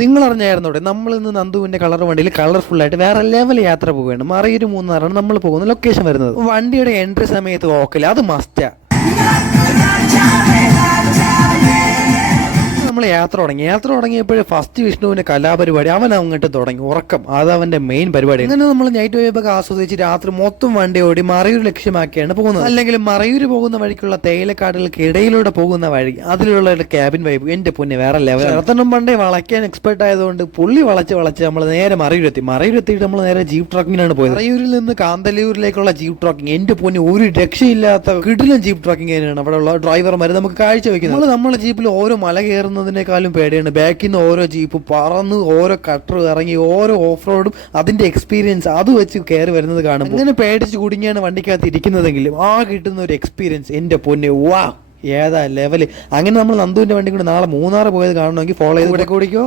നിങ്ങൾ അറിഞ്ഞായിരുന്നോടെ നമ്മൾ ഇന്ന് നന്ദുവിന്റെ കളർ വണ്ടിയിൽ കളർഫുൾ ആയിട്ട് വേറെ ലെവൽ യാത്ര പോവുകയാണ്. മറയൂർ മൂന്നാറാണ് നമ്മൾ പോകുന്ന ലൊക്കേഷൻ വരുന്നത്. വണ്ടിയുടെ എൻട്രി സമയത്ത് ഓക്കല് അത് മസ്റ്റാ. നമ്മൾ യാത്ര തുടങ്ങിയപ്പോഴേ ഫസ്റ്റ് വിഷ്ണുവിന്റെ കലാപരിപാടി അവൻ അങ്ങോട്ട് തുടങ്ങി ഉറക്കം. അത് അവന്റെ മെയിൻ പരിപാടി. അങ്ങനെ നമ്മൾ നൈറ്റ് വൈബൊക്കെ ആസ്വദിച്ച് രാത്രി മൊത്തം വണ്ടി ഓടി മറയൂർ ലക്ഷ്യമാക്കിയാണ് പോകുന്നത്. അല്ലെങ്കിൽ മറയൂർ പോകുന്ന വഴിക്കുള്ള തേയിലക്കാടുകൾക്ക് ഇടയിലൂടെ പോകുന്ന വഴി അതിലുള്ള ക്യാബിൻ വൈബ് എന്റെ പൊന്നെ വേറെ ലെവൽ. ചേർത്തനും പണ്ടേ വളയ്ക്കാൻ എക്സ്പെർട്ട് ആയതുകൊണ്ട് പുള്ളി വളച്ച് നമ്മൾ നേരെ മറയൂരെത്തിയിട്ട് നമ്മൾ നേരെ ജീപ്പ് ട്രക്കിങ്ങിനാണ് പോയത്. മറയൂരിൽ നിന്ന് കാന്തല്ലൂരിലേക്കുള്ള ജീപ്പ് ട്രക്കിംഗ് എന്റെ പൊന്നെ ഒരു രക്ഷയില്ലാത്ത കിടിലൻ ജീപ്പ് ട്രക്കിംഗ് തന്നെയാണ്. അവിടെ ഉള്ള ഡ്രൈവർമാർ നമുക്ക് കാഴ്ച വെക്കുന്നത്. നമ്മളെ ജീപ്പിൽ ഓരോ മല കയറുന്നതിനേക്കാളും പേടിയാണ് ബാക്കിൽ നിന്ന് ഓരോ ജീപ്പ് പറന്ന് ഓരോ കട്ടർ ഇറങ്ങി ഓരോ ഓഫ് റോഡും അതിന്റെ എക്സ്പീരിയൻസ് അത് വെച്ച് കയറി വരുന്നത് കാണും. അങ്ങനെ പേടിച്ച് കുടുങ്ങിയാണ് വണ്ടിക്കകത്ത് ഇരിക്കുന്നതെങ്കിലും ആ കിട്ടുന്ന ഒരു എക്സ്പീരിയൻസ് എന്റെ പൊന്നെ വാ ഏതാ ലെവല്. അങ്ങനെ നമ്മൾ നന്ദുവിന്റെ വണ്ടി കൂടെ നാളെ മൂന്നാർ പോയത് കാണണമെങ്കിൽ ഫോളോ ചെയ്ത് കൂടെ കൂടിക്കോ.